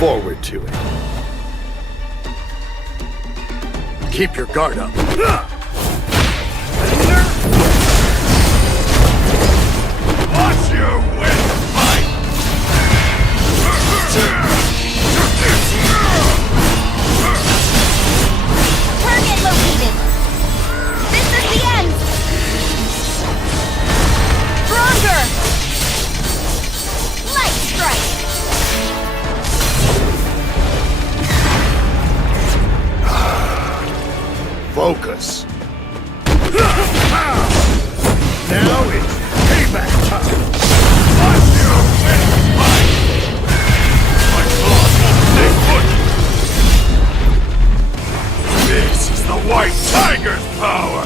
forward to it. Keep your guard up. Watch your windpipe! Target located! This is the end! Stronger! Light strike! Focus. Now it's payback time. Watch your windpipe! My blood won't stay put. This is the White Tiger's power!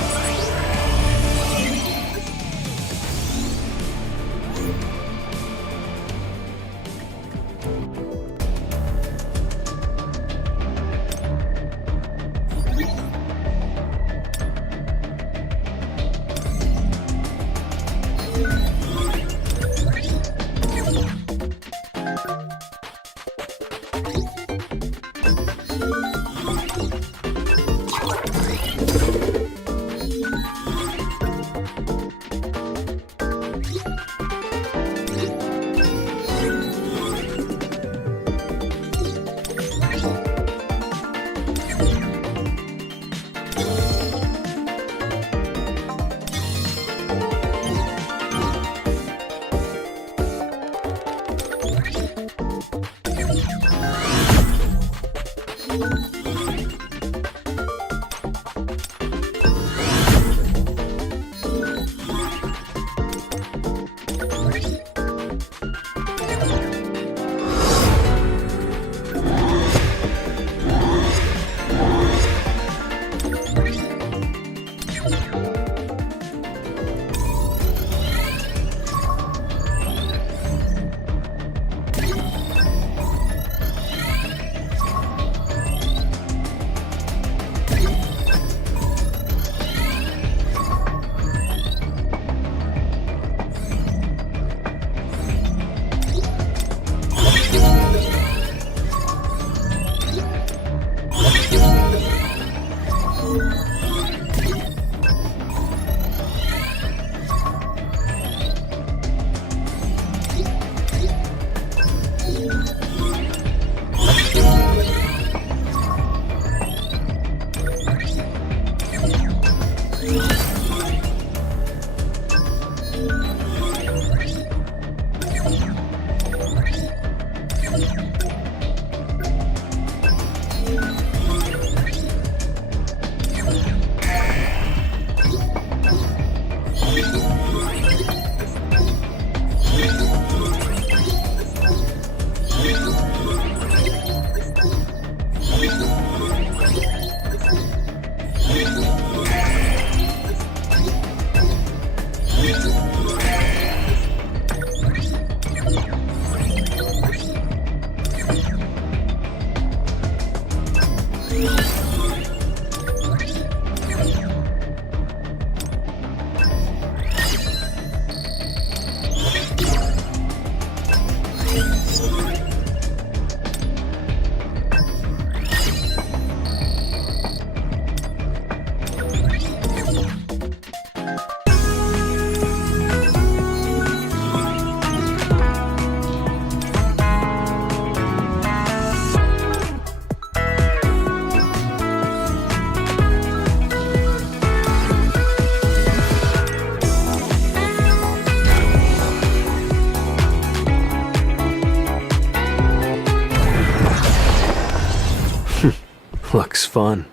Looks fun.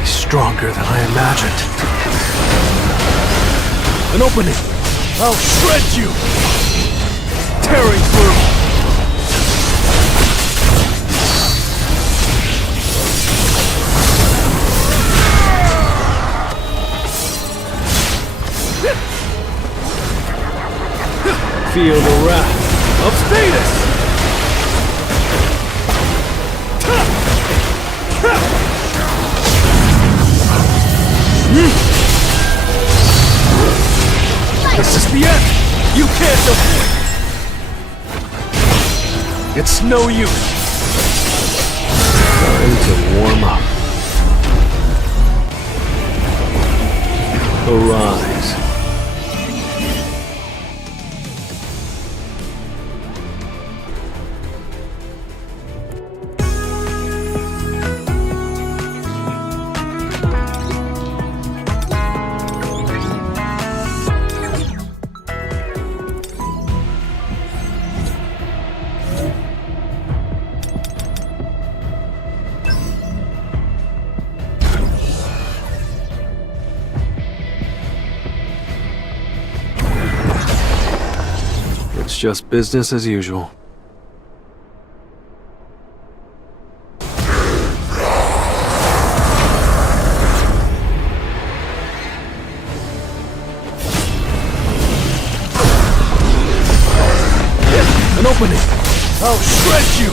He's stronger than I imagined. An opening! I'll shred you! Tearing through! Feel the wrath of Thetis! This is the end! You can't avoid it! It's no use! Time to warm up. Arise. It's just business as usual. An opening! I'll shred you!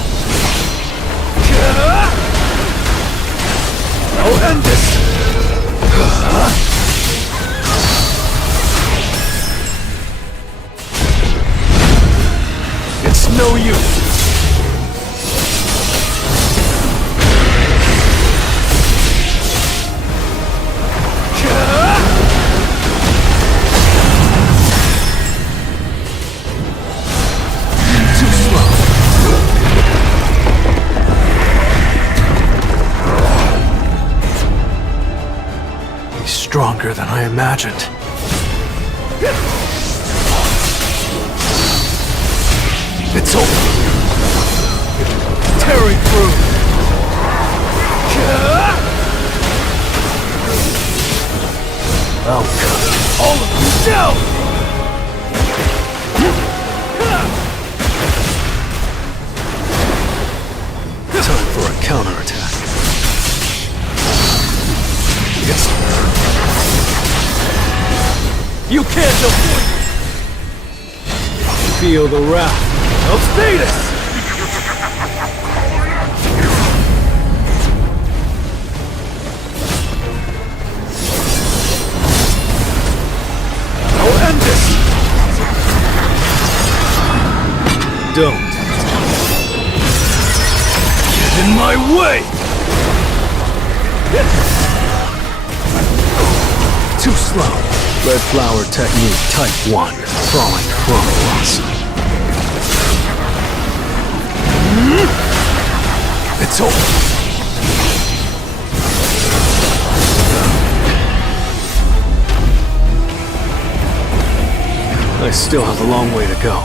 I'll end this! It's no use! Too slow. He's stronger than I imagined. It's over. Tearing through. I'll cut all of you down. Time for a counterattack. You can't avoid it. Feel the wrath of Thetis! I'll end this! Don't get in my way! Too slow. Red Flower Technique Type 1. Falling Chronos. It's over. I still have a long way to go.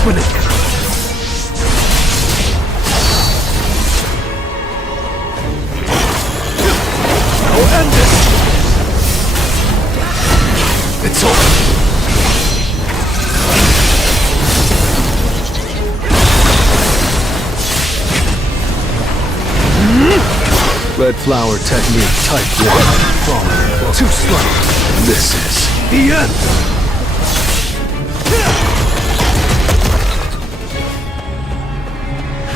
opening! I'll end this! It's over! Red flower technique type 1. Falling too slow. This is the end!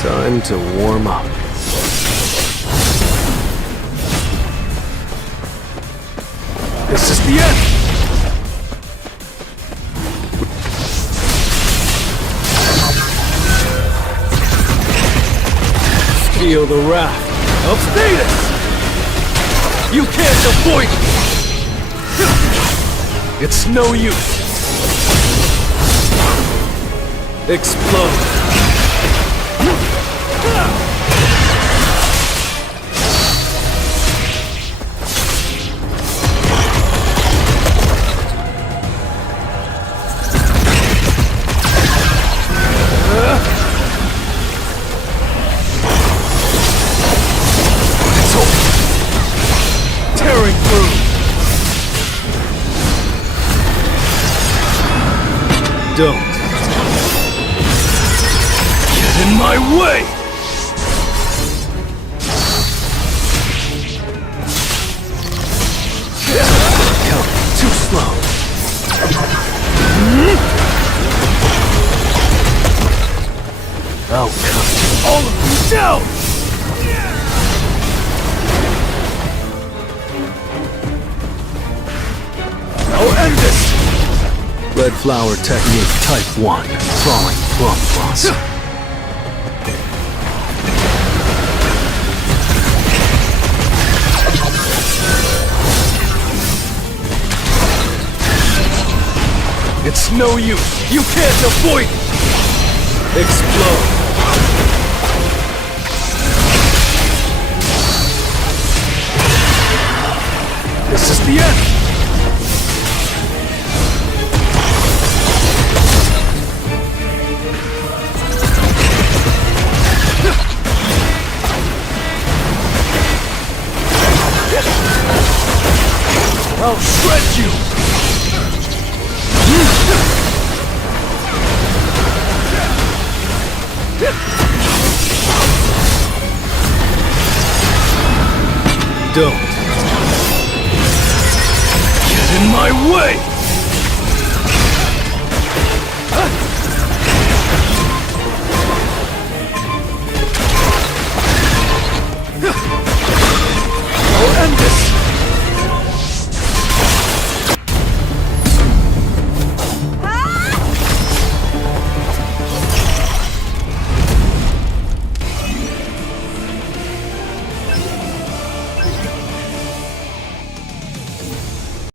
Time to warm up. This is the end! Feel the wrath of Thetis! You can't avoid it! It's no use! Explode! Tearing through! Don't get in my way! Count too slow. I'll cut all of you down! I'll end this! Red flower technique type 1. Falling from boss. It's no use! You can't avoid it! Explode! This is the end! I'll shred you! Don't get in my way!